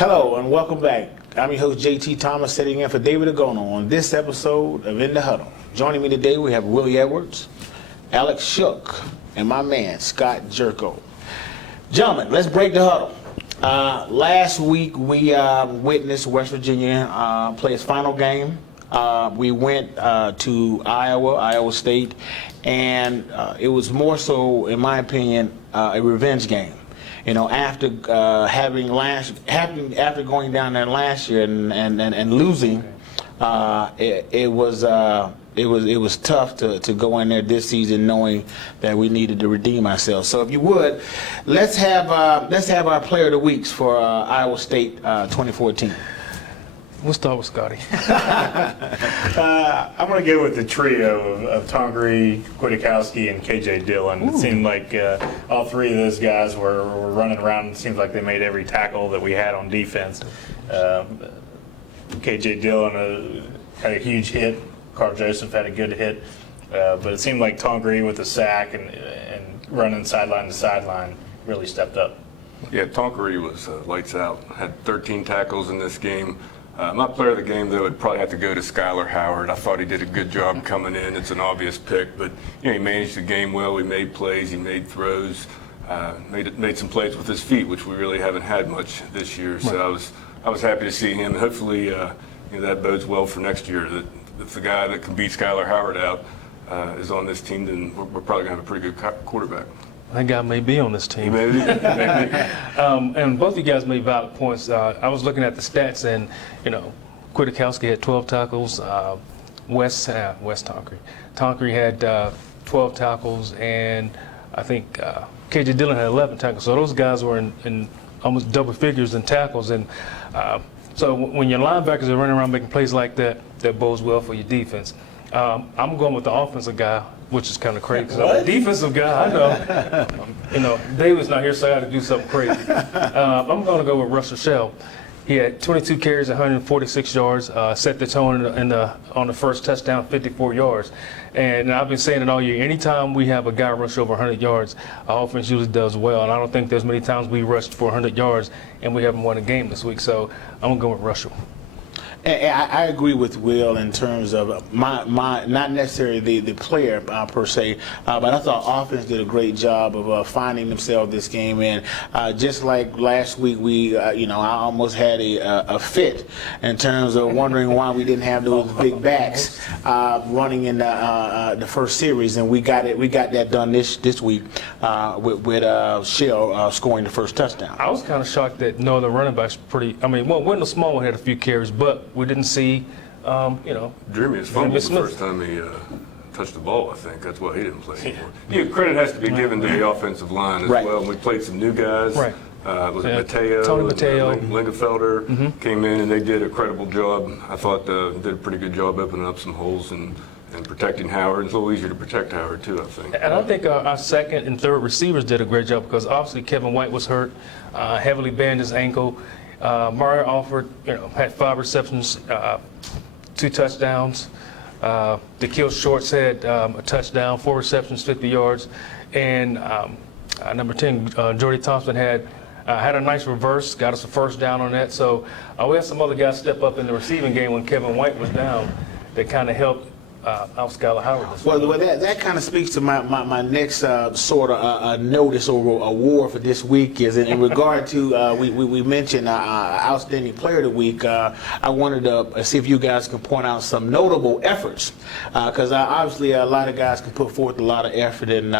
Hello and welcome back. I'm your host JT Thomas, sitting in for David Agono on this episode of In the Huddle. Joining me today we have Willie Edwards, Alex Shook, and my man Scott Jerko. Gentlemen, let's break the huddle. Last week we witnessed West Virginia play its final game. We went to Iowa State, and it was more so, in my opinion, a revenge game. You know, after after going down there last year and losing, it was tough to go in there this season knowing that we needed to redeem ourselves. So if you would, let's have our player of the weeks for Iowa State 2014. We'll start with Scotty. I'm going to go with the trio of Tongri, Kwiatkowski, and KJ Dillon. It seemed like all three of those guys were running around. It seems like they made every tackle that we had on defense. KJ Dillon had a huge hit. Carl Joseph had a good hit. But it seemed like Tongri with the sack and running sideline to sideline really stepped up. Yeah, Tongri was lights out. Had 13 tackles in this game. My player of the game, though, would probably have to go to Skylar Howard. I thought he did a good job coming in. It's an obvious pick, but he managed the game well. He made plays, he made throws, made some plays with his feet, which we really haven't had much this year. So I was happy to see him. Hopefully, that bodes well for next year. That if the guy that can beat Skylar Howard out is on this team, then we're probably going to have a pretty good quarterback. That guy may be on this team. Maybe. And both of you guys made valid points. I was looking at the stats, and Kwiatkowski had 12 tackles. West Tongri had 12 tackles, and I think KJ Dillon had 11 tackles. So those guys were in almost double figures in tackles. And so when your linebackers are running around making plays like that, that bodes well for your defense. I'm going with the offensive guy, which is kind of crazy. I'm a defensive guy, I know. David's not here, so I got to do something crazy. I'm going to go with Russell Shell. He had 22 carries, 146 yards, set the tone on the first touchdown, 54 yards. And I've been saying it all year. Anytime we have a guy rush over 100 yards, our offense usually does well. And I don't think there's many times we rushed for 100 yards and we haven't won a game this week. So I'm going to go with Russell. I agree with Will in terms of my not necessarily the player per se, but I thought offense did a great job of finding themselves this game. And just like last week, I almost had a fit in terms of wondering why we didn't have those big backs running in the first series, and we got that done this week with Shell scoring the first touchdown. I was kind of shocked that no other running backs Wendell Small had a few carries, but we didn't see, Jeremy fumbled the first time he touched the ball, I think. That's why he didn't play anymore. Credit has to be given to the offensive line as well. We played some new guys. Right. Was it Mateo? Tony Mateo. Lingenfelder came in, and they did a credible job. I thought did a pretty good job opening up some holes and protecting Howard. It's a little easier to protect Howard, too, I think. And I think our second and third receivers did a great job because obviously Kevin White was hurt, heavily banged his ankle. Mario Alford, had 5 receptions, 2 touchdowns. DeKill Shorts had a touchdown, 4 receptions, 50 yards. And number 10, Jordy Thompson had a nice reverse, got us a first down on that. So we had some other guys step up in the receiving game when Kevin White was down that kind of helped out Skylar Howard. Well, that kind of speaks to my next sort of notice or award for this week is in regard to we mentioned outstanding player of the week. I wanted to see if you guys can point out some notable efforts because obviously a lot of guys can put forth a lot of effort, and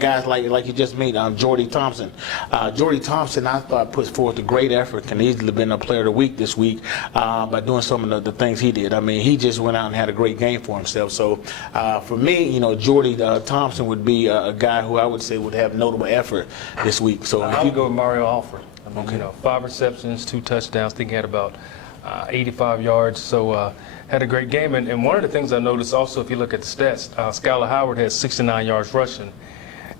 guys like you just made Jordy Thompson. Jordy Thompson, I thought, put forth a great effort. Can easily have been a player of the week this week by doing some of the things he did. I mean, he just went out and had a great game for himself. So for me, Jordy Thompson would be a guy who I would say would have notable effort this week. So I'll go with Mario Alford. 5 receptions, 2 touchdowns. I think he had about 85 yards. So had a great game. And one of the things I noticed also, if you look at the stats, Skylar Howard has 69 yards rushing.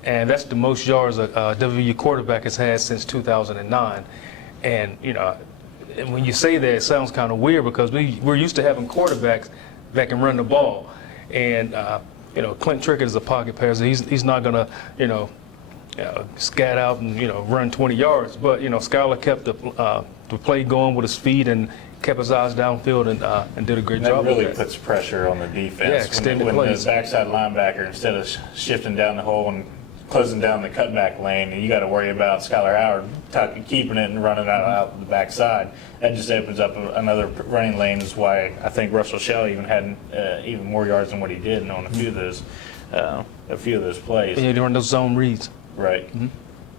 And that's the most yards a WVU quarterback has had since 2009. And, and when you say that, it sounds kind of weird because we're used to having quarterbacks that can run the ball. And, Clint Trickett is a pocket passer. He's not going to, scat out and, run 20 yards. But, Skylar kept the the play going with his feet and kept his eyes downfield and did a great That job. really with that. puts pressure on the defense. Yeah, extended when plays. the backside linebacker, instead of shifting down the hole and closing down the cutback lane, and you got to worry about Skylar Howard keeping it and running out the backside. That just opens up another running lane. Is why I think Russell Shell even had even more yards than what he did on a few of those plays. Yeah, during those zone reads. Right.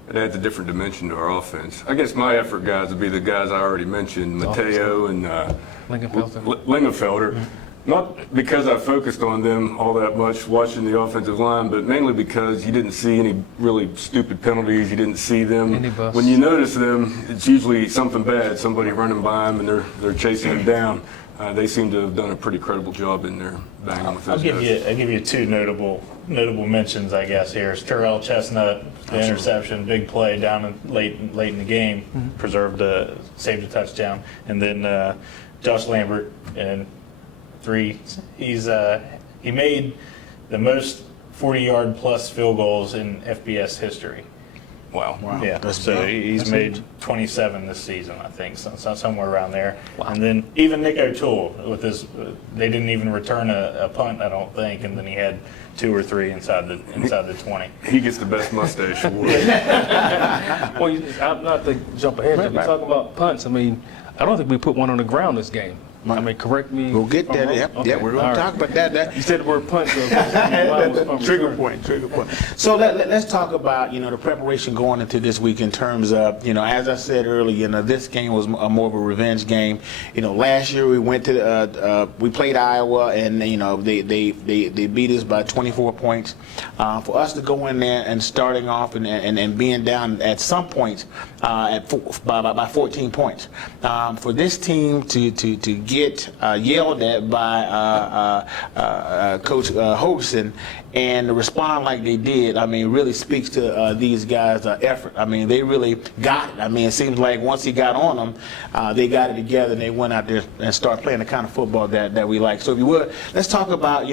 It adds a different dimension to our offense. I guess my effort guys would be the guys I already mentioned, Mateo and Lingenfelter. Not because I focused on them all that much watching the offensive line, but mainly because you didn't see any really stupid penalties. You didn't see them. Any busts. When you notice them, it's usually something bad, somebody running by them and they're chasing them down. They seem to have done a pretty credible job in there banging with those guys. I'll give you two notable mentions, I guess. Here is Terrell Chestnut, the interception, big play down late in the game, saved a touchdown, and then Josh Lambert and 3. He made the most 40-yard plus field goals in FBS history. Wow. Yeah, That's so big. he's made 27 this season, I think, so somewhere around there. Wow. And then even Nick O'Toole with his, they didn't even return a punt, I don't think, and then he had 2 or 3 inside the 20. He gets the best mustache award. Well, not to jump ahead, but we talk about punts. I mean, I don't think we put one on the ground this game. I mean, correct me. We'll get if I'm that. wrong. Yep, Okay. yeah, we're going All to right. talk about that. You said the word punt. So Trigger point. So let's talk about, the preparation going into this week in terms of, as I said earlier, this game was more of a revenge game. Last year we went to we played Iowa and they beat us by 24 points. For us to go in there and starting off and being down at some point by 14 points, for this team to get yelled at by Coach Hogan and to respond like they did, I mean, really speaks to these guys' effort. I mean, they really got it. I mean, it seems like once he got on them, they got it together and they went out there and started playing the kind of football that we like. So if you would, let's talk about,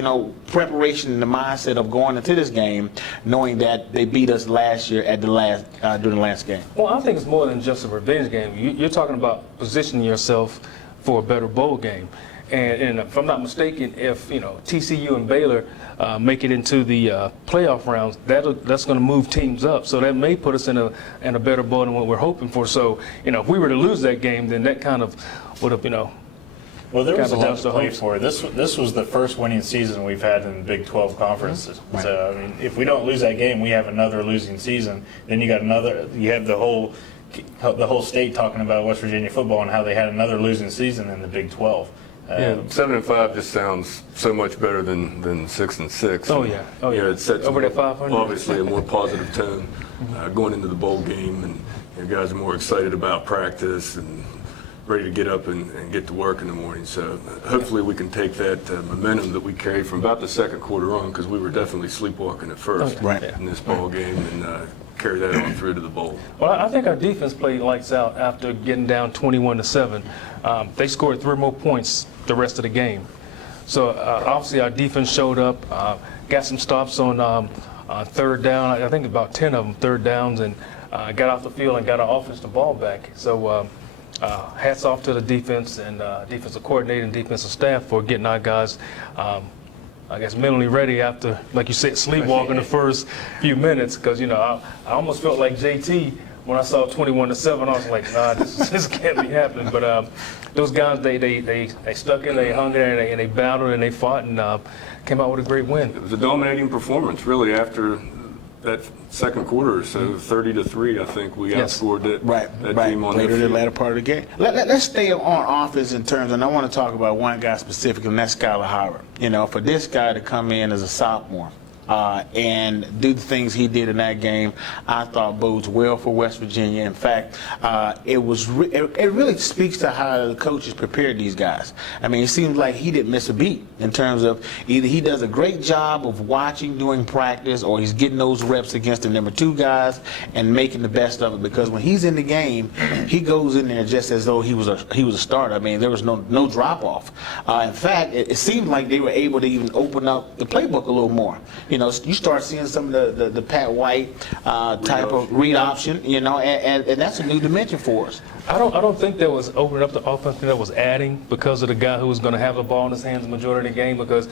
preparation and the mindset of going into this game, knowing that they beat us last year at during the last game. Well, I think it's more than just a revenge game. You're talking about positioning yourself for a better bowl game. And if I'm not mistaken, if TCU and Baylor make it into the playoff rounds, that's going to move teams up. So that may put us in a better bowl than what we're hoping for. So if we were to lose that game, then that kind of would have Well, there was a lot Kind of to play hopes. for. This was the first winning season we've had in the Big 12 conferences. Right. So I mean, if we don't lose that game, we have another losing season. Then you have the whole state talking about West Virginia football and how they had another losing season in the Big 12. 7-5 just sounds so much better than 6-6. Oh, yeah. Oh, yeah. It sets Over a that more- 500. obviously a more positive tone going into the bowl game, and guys are more excited about practice and ready to get up and get to work in the morning. So hopefully we can take that momentum that we carried from about the second quarter on, because we were definitely sleepwalking at first Right. in this ball game, and carry that on through to the bowl. Well, I think our defense played lights out after getting down 21-7. They scored 3 more points the rest of the game. So obviously our defense showed up, got some stops on third down. I think about 10 of them third downs, and got off the field and got our offense the ball back. So hats off to the defense and defensive coordinator and defensive staff for getting our guys I guess mentally ready after, like you said, sleepwalking the first few minutes, because I almost felt like JT when I saw 21-7. I was like, nah, this can't be happening. But those guys, they stuck in, they hung there, and they battled and they fought and came out with a great win. It was a dominating performance, really, after that second quarter or so, 30-3. I think we Yes. outscored that team on Later their the latter part of the game. Let's stay on offense in terms, and I want to talk about one guy specifically, and that's Skylar Howard. For this guy to come in as a sophomore and do the things he did in that game, I thought bodes well for West Virginia. In fact, it really speaks to how the coaches prepared these guys. I mean, it seems like he didn't miss a beat in terms of either he does a great job of watching during practice, or he's getting those reps against the number 2 guys and making the best of it. Because when he's in the game, he goes in there just as though he was a starter. I mean, there was no drop off. In fact, it seemed like they were able to even open up the playbook a little more. you start seeing some of the Pat White type of read option, and that's a new dimension for us. I don't think that was opening up the offense. That was adding because of the guy who was going to have the ball in his hands the majority of the game. Because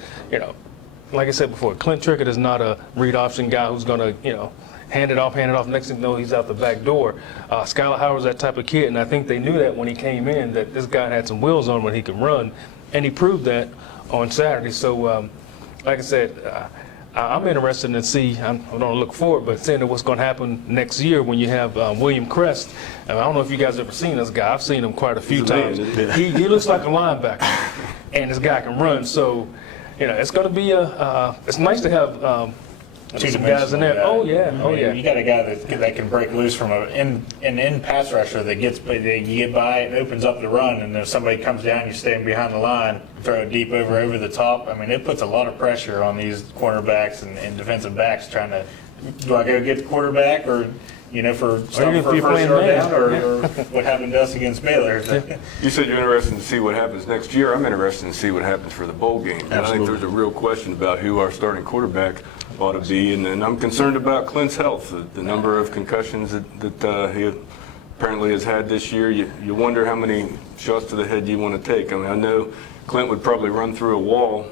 like I said before, Clint Trickett is not a read option guy who's going to hand it off. Next thing you know, he's out the back door. Skylar Howard's that type of kid, and I think they knew that when he came in, that this guy had some wheels on when he could run, and he proved that on Saturday. So, like I said, I'm interested to see. I don't look forward, but seeing what's going to happen next year when you have William Crest. I don't know if you guys ever seen this guy. I've seen him quite a few times. He looks like a linebacker, and this guy can run. So, it's going to be it's nice to have. Some guys in there. Guy. Oh yeah. You got a guy that can break loose from an in pass rusher that you get by, it opens up the run, and if somebody comes down, you stay behind the line, throw it deep over the top. I mean, it puts a lot of pressure on these cornerbacks and defensive backs trying to. Do I go get the quarterback or? For first yard down, or what happened to us against Baylor. You said you're interested to see what happens next year. I'm interested to see what happens for the bowl game. And I think there's a real question about who our starting quarterback ought to be, and I'm concerned about Clint's health, the number of concussions that he apparently has had this year. You wonder how many shots to the head you want to take. I mean, I know Clint would probably run through a wall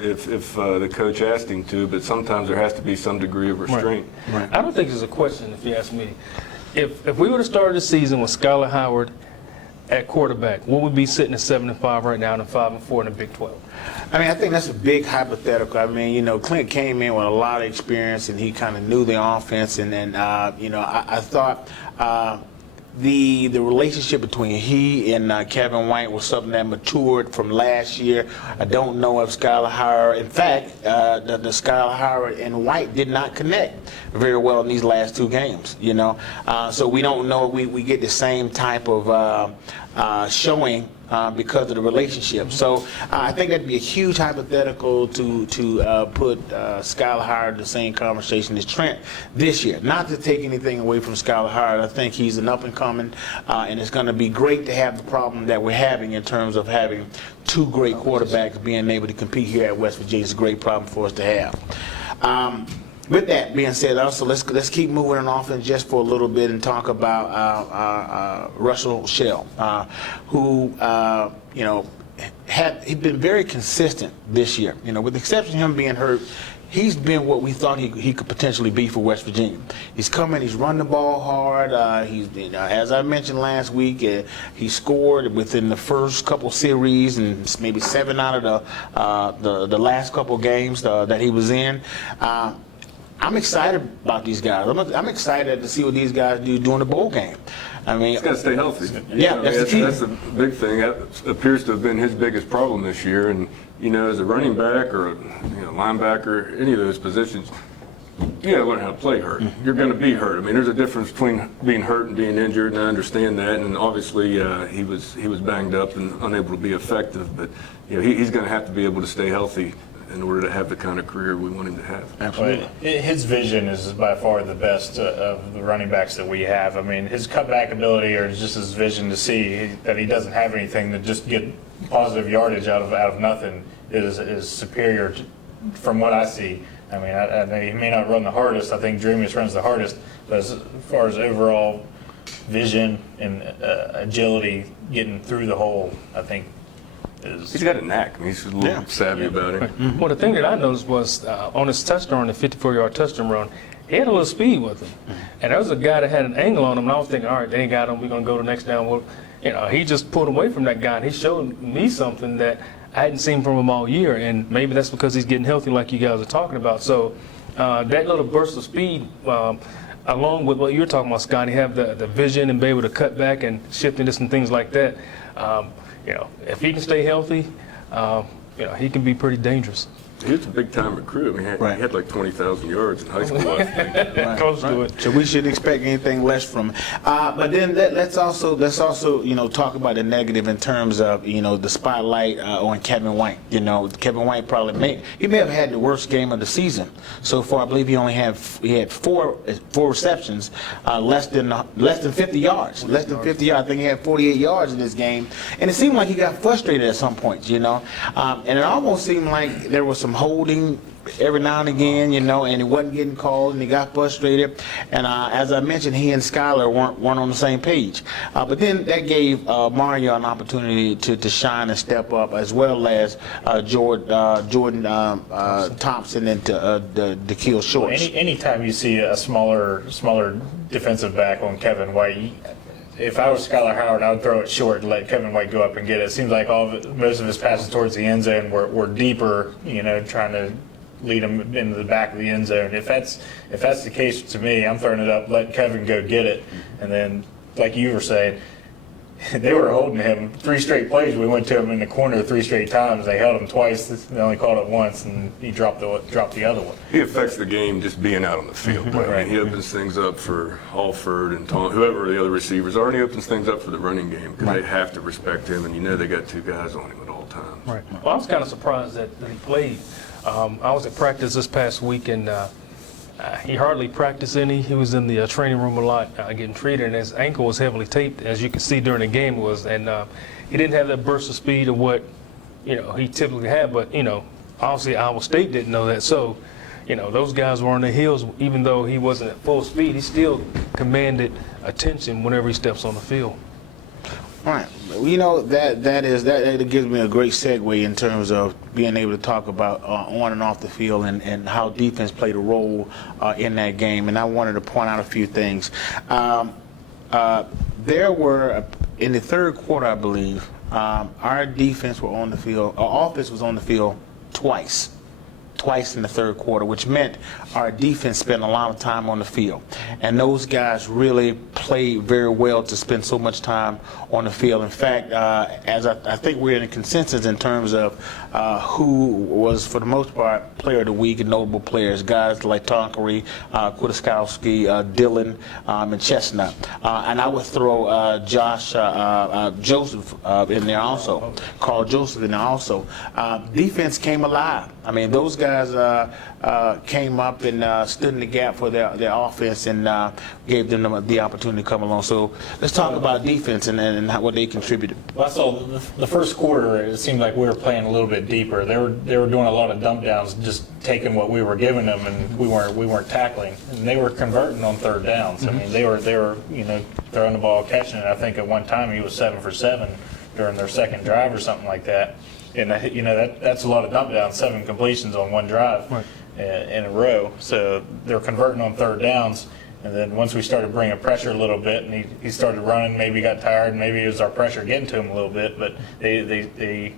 if the coach asked him to, but sometimes there has to be some degree of restraint. Right. I don't think there's a question, if you ask me. If we would have started the season with Skylar Howard at quarterback, what would be sitting at 7-5 right now and 5-4 in the Big 12? I mean, I think that's a big hypothetical. I mean, Clint came in with a lot of experience, and he kind of knew the offense, and I thought the relationship between he and Kevin White was something that matured from last year. I don't know if Skylar Howard, in fact, the Skylar Howard and White did not connect very well in these last two games, so we don't know if we get the same type of showing because of the relationship. So I think that'd be a huge hypothetical to put Skylar Howard in the same conversation as Trent this year. Not to take anything away from Skylar Howard. I think he's an up-and-coming, and it's going to be great to have the problem that we're having in terms of having two great quarterbacks being able to compete here at West Virginia. It's a great problem for us to have. With that being said, also let's keep moving on offense just for a little bit and talk about Russell Shell, who he's been very consistent this year. With the exception of him being hurt, he's been what we thought he could potentially be for West Virginia. He's come in, he's run the ball hard. He's as I mentioned last week, he scored within the first couple series and maybe 7 out of the last couple games that he was in. I'm excited about these guys. I'm excited to see what these guys do during the bowl game. I mean, he's got to stay healthy. Yeah, that's a big thing. That appears to have been his biggest problem this year. And as a running back or linebacker, any of those positions, you got to learn how to play hurt. You're going to be hurt. I mean, there's a difference between being hurt and being injured, and I understand that. And obviously, he was banged up and unable to be effective. But he's going to have to be able to stay healthy in order to have the kind of career we want him to have. Absolutely. His vision is by far the best of the running backs that we have. I mean, his cutback ability or just his vision to see that he doesn't have anything to just get positive yardage out of nothing is superior from what I see. I mean, I think he may not run the hardest. I think Dreamius runs the hardest. But as far as overall vision and agility getting through the hole, I think he's got a knack. I mean, he's a little savvy about it. Well, the thing that I noticed was on his touchdown, the 54-yard touchdown run, he had a little speed with him. And there was a guy that had an angle on him, and I was thinking, all right, they ain't got him. We're going to go to the next down. Well, he just pulled away from that guy, and he showed me something that I hadn't seen from him all year. And maybe that's because he's getting healthy like you guys are talking about. So that little burst of speed, along with what you're talking about, Scotty, have the vision and be able to cut back and shift into some things like that. If he can stay healthy, he can be pretty dangerous. He was a big-time recruit. I mean, he had like 20,000 yards in high school, I think. Close to it. So we shouldn't expect anything less from him. But then let's also talk about the negative in terms of the spotlight on Kevin White. Kevin White may have had the worst game of the season so far. I believe he had four receptions, less than 50 yards. Less than 50 yards. I think he had 48 yards in this game, and it seemed like he got frustrated at some points. And it almost seemed like there was some some holding every now and again, and he wasn't getting called, and he got frustrated. And as I mentioned, he and Skylar weren't on the same page. But then that gave Mario an opportunity to shine and step up, as well as Jordan Thompson and to kill shorts. Anytime you see a smaller defensive back on Kevin White, if I was Skylar Howard, I would throw it short and let Kevin White go up and get it. It seems like most of his passes towards the end zone were deeper, trying to lead him into the back of the end zone. If that's the case, to me, I'm throwing it up, let Kevin go get it, and then, like you were saying, they were holding him 3 straight plays. We went to him in the corner 3 straight times. They held him twice. They only called it once, and he dropped the other one. He affects the game just being out on the field. Right. I mean, he opens things up for Alford and whoever the other receivers are, and he opens things up for the running game because they have to respect him, and they got 2 guys on him at all times. Right. Well, I was kind of surprised that he played. I was at practice this past week, and he hardly practiced any. He was in the training room a lot, getting treated, and his ankle was heavily taped, as you can see during the game. And he didn't have that burst of speed of what he typically had. But obviously Iowa State didn't know that, so those guys were on their heels. Even though he wasn't at full speed, he still commanded attention whenever he steps on the field. All right. That gives me a great segue in terms of being able to talk about on and off the field and how defense played a role in that game. And I wanted to point out a few things. There were, in the third quarter, I believe, our defense were on the field, our offense was on the field twice in the third quarter, which meant our defense spent a lot of time on the field. And those guys really played very well to spend so much time on the field. In fact, as I think we're in a consensus in terms of who was, for the most part, player of the week and notable players, guys like Tonkery, Kwiatkowski, Dillon, and Chestnut. And I would throw Joseph in there also, Carl Joseph in there also. Defense came alive. I mean, those guys came up and stood in the gap for their offense and gave them the opportunity to come along. So let's talk about defense and what they contributed. Well, I saw the first quarter. It seemed like we were playing a little bit deeper. They were doing a lot of dump downs, just taking what we were giving them, and we weren't tackling. And they were converting on third downs. I mean, they were throwing the ball, catching it. I think at one time he was 7 for 7 during their second drive or something like that. And that's a lot of dump downs, 7 completions on one drive in a row. So they're converting on third downs. And then once we started bringing pressure a little bit, and he started running, maybe got tired, maybe it was our pressure getting to him a little bit, but they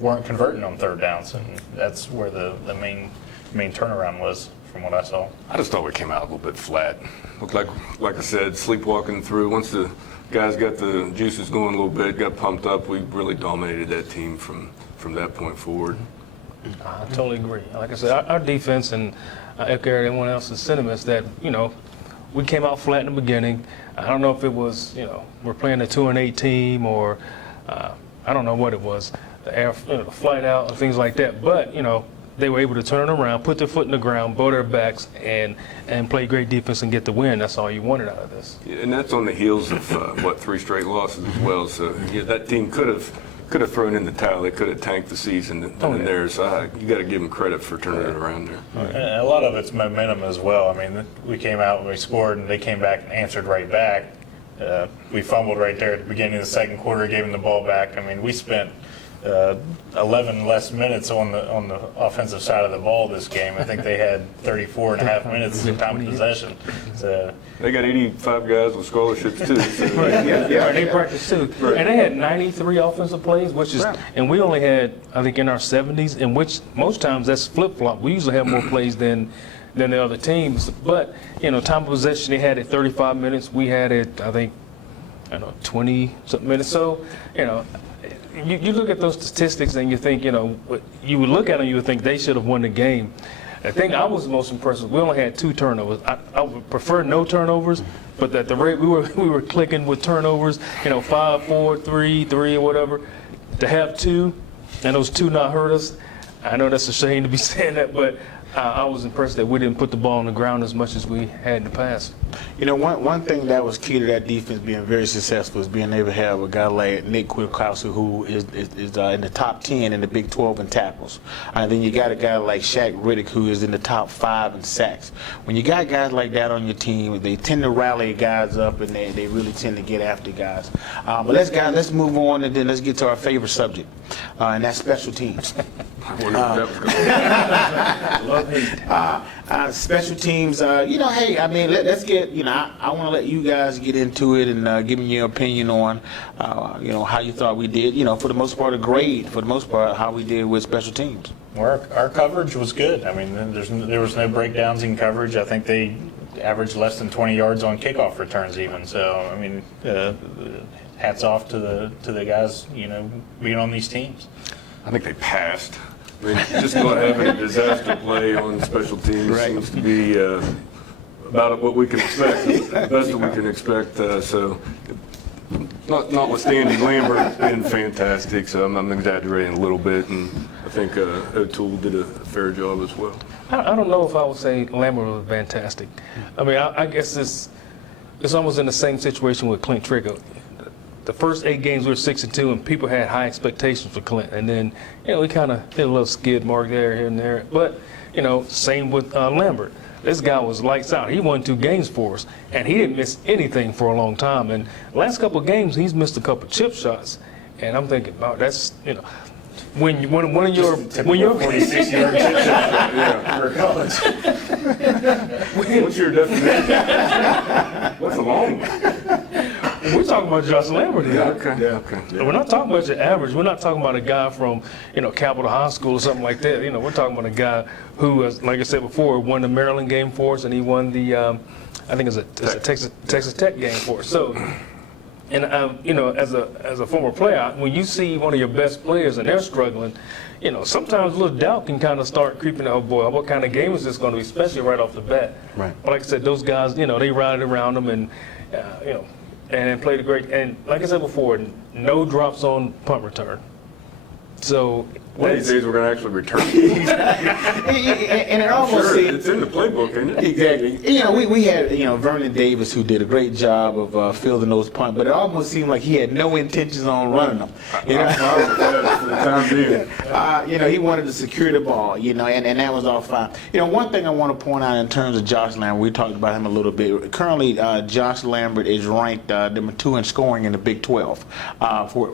weren't converting on third downs, and that's where the main turnaround was from what I saw. I just thought we came out a little bit flat. Looked like I said, sleepwalking through. Once the guys got the juices going a little bit, got pumped up, we really dominated that team from that point forward. I totally agree. Like I said, our defense, and I echo everyone else's sentiments that, we came out flat in the beginning. I don't know if it was, we're playing a 2-8 team or I don't know what it was, the flight out and things like that. But, they were able to turn around, put their foot in the ground, bow their backs, and play great defense and get the win. That's all you wanted out of this. Yeah, and that's on the heels of, 3 straight losses as well. So that team could have thrown in the towel. They could have tanked the season in there. So you got to give them credit for turning it around there. And a lot of it's momentum as well. I mean, we came out and we scored, and they came back and answered right back. We fumbled right there at the beginning of the second quarter, gave them the ball back. I mean, we spent 11 less minutes on the offensive side of the ball this game. I think they had 34 and a half minutes of time of possession. So they got 85 guys with scholarships too. So. Yeah, they practiced too. Right. And they had 93 offensive plays, which is, and we only had, I think, in our 70s, in which most times that's flip-flop. We usually have more plays than the other teams. But, time of possession, they had it 35 minutes. We had it, I think, 20-something minutes. So, you look at those statistics and you think, you would look at them, you would think they should have won the game. The thing I was most impressed with, we only had 2 turnovers. I would prefer no turnovers, but at the rate we were clicking with turnovers, 5, 4, 3, or whatever, to have 2, and those 2 not hurt us. I know that's a shame to be saying that, but I was impressed that we didn't put the ball on the ground as much as we had in the past. You know, one thing that was key to that defense being very successful is being able to have a guy like Nick Kwiatkowski, who is in the top 10 in the Big 12 in tackles. And then you got a guy like Shaq Riddick, who is in the top 5 in sacks. When you got guys like that on your team, they tend to rally guys up, and they really tend to get after guys. But let's move on, and then let's get to our favorite subject, and that's special teams. I wonder if that was going Special teams, hey, I mean, let's get, I want to let you guys get into it and give me your opinion on, how you thought we did, for the most part, a grade, for the most part, how we did with special teams. Our coverage was good. I mean, there was no breakdowns in coverage. I think they averaged less than 20 yards on kickoff returns even. So, I mean, hats off to the guys, being on these teams. I think they passed. I mean, just not having a disaster play on special teams seems to be about what we can expect, the best that we can expect. So, notwithstanding Lambert being fantastic, so I'm exaggerating a little bit, and I think O'Toole did a fair job as well. I don't know if I would say Lambert was fantastic. I mean, I guess it's almost in the same situation with Clint Trigger. The first 8 games we were 6-2, and people had high expectations for Clint. And then, we kind of hit a little skid mark there, here and there. But, same with Lambert. This guy was lights out. He won 2 games for us, and he didn't miss anything for a long time. And last couple of games, he's missed a couple of chip shots. And I'm thinking, oh, that's, when one of your 46-yard chip shot for college. What's your definition? What's a long one? We're talking about Josh Lambert here. Okay. We're not talking about your average. We're not talking about a guy from, Capitol High School or something like that. We're talking about a guy who, like I said before, won the Maryland game for us, and he won the, I think it's a Texas Tech game for us. So, and as a former player, when you see one of your best players and they're struggling, sometimes a little doubt can kind of start creeping. Oh boy, what kind of game is this going to be, especially right off the bat? Right. But like I said, those guys, they rallied around them, and and played a great. And like I said before, no drops on punt return. So one of these days we're going to actually return. And it almost seemed, it's in the playbook, ain't it? Exactly. We had Vernon Davis, who did a great job of fielding those punts, but it almost seemed like he had no intentions on running them. For the time being. He wanted to secure the ball, and that was all fine. One thing I want to point out in terms of Josh Lambert, we talked about him a little bit. Currently, Josh Lambert is ranked number 2 in scoring in the Big 12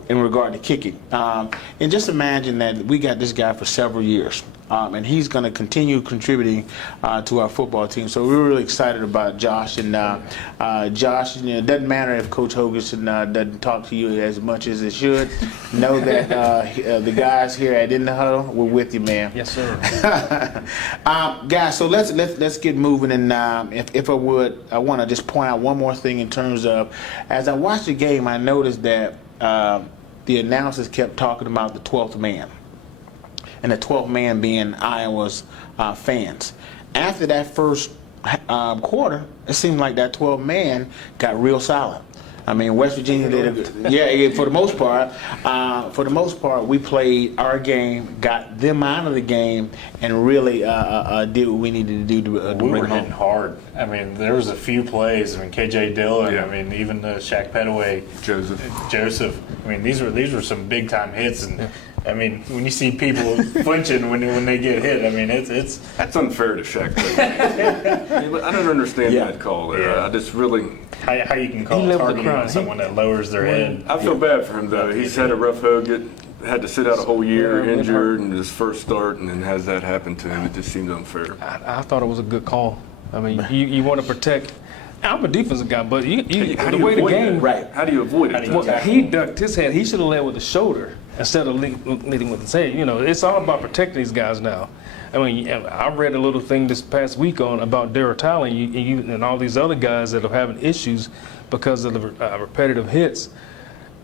in regard to kicking. And just imagine that we got this guy for several years. And he's going to continue contributing to our football team. So we're really excited about Josh. And Josh, it doesn't matter if Coach Hogerson doesn't talk to you as much as it should. Know that the guys here at In the Huddle, we're with you, man. Yes, sir. Guys, so let's get moving. And if I would, I want to just point out one more thing in terms of, as I watched the game, I noticed that the announcers kept talking about the 12th man. And the 12th man being Iowa's fans. After that first quarter, it seemed like that 12th man got real solid. I mean, West Virginia did for the most part. For the most part, we played our game, got them out of the game, and really did what we needed to do to We bring were it home. hitting hard. I mean, there was a few plays. I mean, KJ Dillon. I mean, even Shaq Petaway, Joseph. I mean, these were some big time hits. And I mean, when you see people flinching when they get hit, I mean, it's That's unfair to Shaq. I don't understand that call there. Yeah. I just really. how you can call targeting on someone that lowers their head. I feel bad for him though. He's had a rough go. Had to sit out a whole year injured in his first start, and then has that happen to him. It just seems unfair. I thought it was a good call. I mean, you want to protect. I'm a defensive guy, but the way the game. Right. How do you avoid it? Well, he ducked his head. He should have led with the shoulder instead of leading with his head. It's all about protecting these guys now. I mean, I read a little thing this past week about Darryl Talley and all these other guys that are having issues because of the repetitive hits.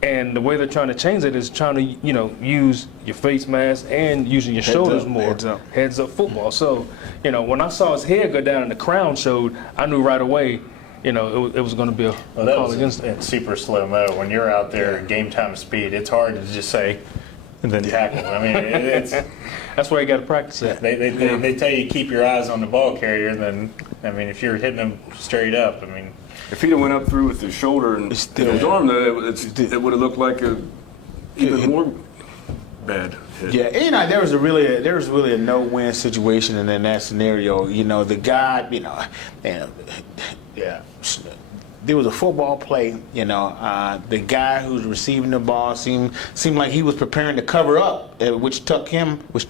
And the way they're trying to change it is trying to, use your face mask and using your shoulders more. Heads up football. So, when I saw his head go down and the crown showed, I knew right away, it was going to be a call against him. It's super slow mo. When you're out there, game time speed, it's hard to just say, and then tackle. I mean, it's That's where you got to practice at. they tell you keep your eyes on the ball carrier, and then I mean, if you're hitting them straight up, I mean, If he'd have went up through with his shoulder and his arm, though, it would have looked like a even more bad hit. Yeah, there was really a no-win situation in that scenario. The guy, yeah. There was a football play, the guy who's receiving the ball seemed like he was preparing to cover up, which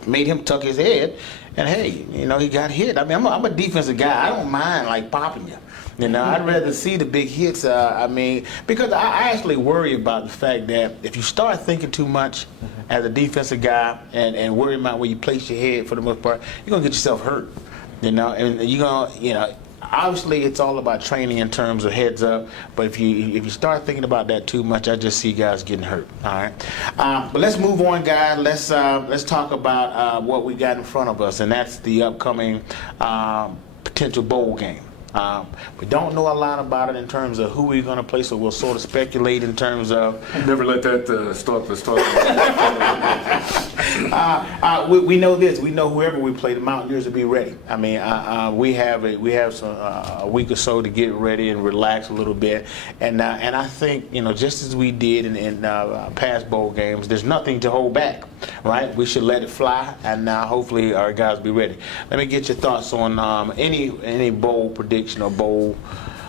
made him tuck his head, and hey, he got hit. I mean, I'm a defensive guy. I don't mind like popping you. I'd rather see the big hits. Because I actually worry about the fact that if you start thinking too much as a defensive guy and worry about where you place your head for the most part, you're gonna get yourself hurt. And you're gonna, obviously it's all about training in terms of heads up. But if you start thinking about that too much, I just see guys getting hurt. All right. But let's move on, guys. Let's talk about what we got in front of us, and that's the upcoming potential bowl game. We don't know a lot about it in terms of who we're going to play, so we'll sort of speculate in terms of. Never let that stop us talking. We know this. We know whoever we play, the Mountaineers will be ready. I mean, we have a week or so to get ready and relax a little bit, and I think just as we did in past bowl games, there's nothing to hold back, right? We should let it fly, and hopefully our guys will be ready. Let me get your thoughts on any bowl prediction or bowl.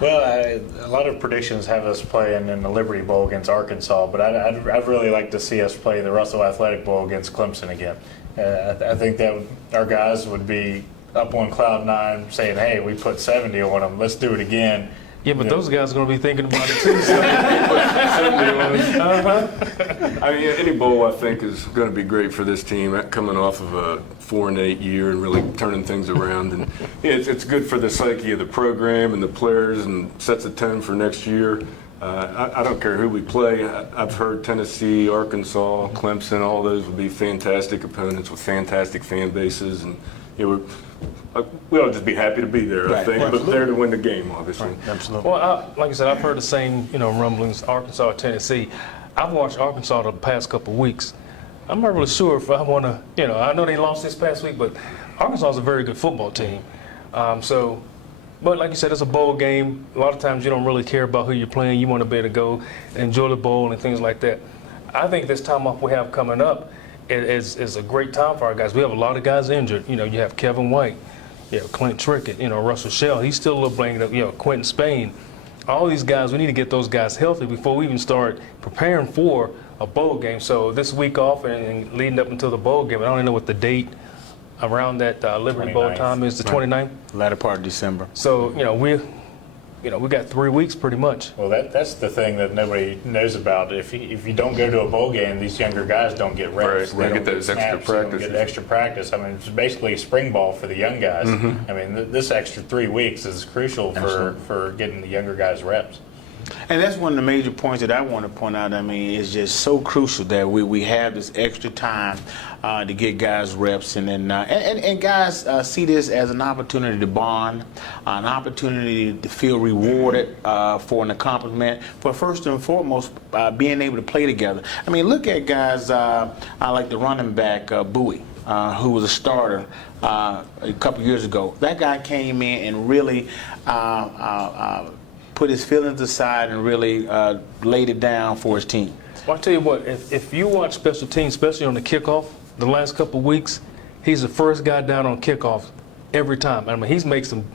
well, a lot of predictions have us playing in the Liberty Bowl against Arkansas, but I'd really like to see us play the Russell Athletic Bowl against Clemson again. I think that our guys would be up on cloud nine, saying, "Hey, we put 70 on them. Let's do it again." Yeah, but those guys are going to be thinking about it too. So. I mean, any bowl I think is going to be great for this team. Coming off of a 4-8 year and really turning things around, and it's good for the psyche of the program and the players, and sets a tone for next year. I don't care who we play. I've heard Tennessee, Arkansas, Clemson, all those would be fantastic opponents with fantastic fan bases, and we ought to just be happy to be there, I think, but there to win the game, obviously. Right. Absolutely. Well, like I said, I've heard the same, rumblings, Arkansas, Tennessee. I've watched Arkansas the past couple of weeks. I'm not really sure if I want to, I know they lost this past week, but Arkansas is a very good football team. But like you said, it's a bowl game. A lot of times you don't really care about who you're playing. You want to be able to go and enjoy the bowl and things like that. I think this time off we have coming up is a great time for our guys. We have a lot of guys injured. You have Kevin White, Clint Trickett, Russell Shell. He's still a little banged up. Quentin Spain. All these guys, we need to get those guys healthy before we even start preparing for a bowl game. So this week off and leading up until the bowl game, I don't even know what the date around that Liberty Bowl 29th. Time is, the 29th. Latter part of December. So we got 3 weeks pretty much. Well, that's the thing that nobody knows about. If you don't go to a bowl game, these younger guys don't get reps. Right, They get don't those extra snaps, they don't practices. get extra practice. I mean, it's basically spring ball for the young guys. I mean, this extra 3 weeks is crucial for getting the younger guys reps. And that's one of the major points that I want to point out. I mean, it's just so crucial that we have this extra time to get guys reps, and then and guys see this as an opportunity to bond, an opportunity to feel rewarded for an accomplishment, for first and foremost being able to play together. I mean, look at guys like the running back Bowie. Who was a starter a couple years ago. That guy came in and really put his feelings aside and really laid it down for his team. Well, I'll tell you what, if you watch special teams, especially on the kickoff, the last couple of weeks, he's the first guy down on kickoff every time. I mean, he's made some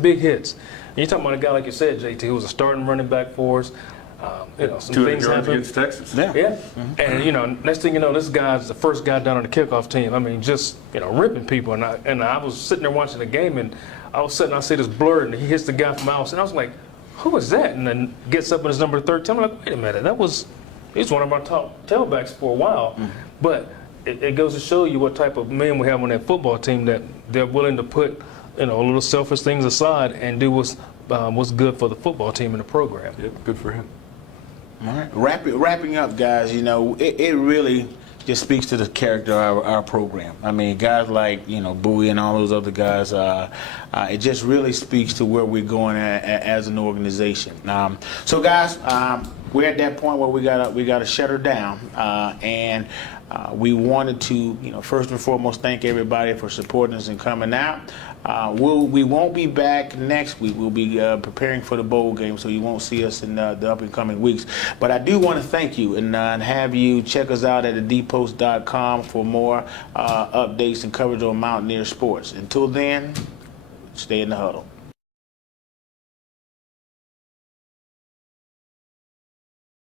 big hits. And you're talking about a guy, like you said, JT, who was a starting running back for us. Some 200 things yards happen. against Texas. Yeah. And next thing you know, this guy's the first guy down on the kickoff team. I mean, just ripping people. And I was sitting there watching the game, and all of a sudden I see this blur, and he hits the guy from outside. And I was like, who is that? And then gets up in his number 13. I'm like, wait a minute, he's one of our top tailbacks for a while. But it goes to show you what type of men we have on that football team, that they're willing to put little selfish things aside and do what's good for the football team and the program. Yep, good for him. All right. Wrapping up, guys, it really just speaks to the character of our program. I mean, guys like, Bowie and all those other guys, it just really speaks to where we're going as an organization. So, guys, we're at that point where we gotta shut her down, and we wanted to, first and foremost, thank everybody for supporting us and coming out. We won't be back next week. We'll be preparing for the bowl game, so you won't see us in the up and coming weeks. But I do want to thank you and have you check us out at thedpost.com for more updates and coverage on Mountaineer sports. Until then, stay in the huddle.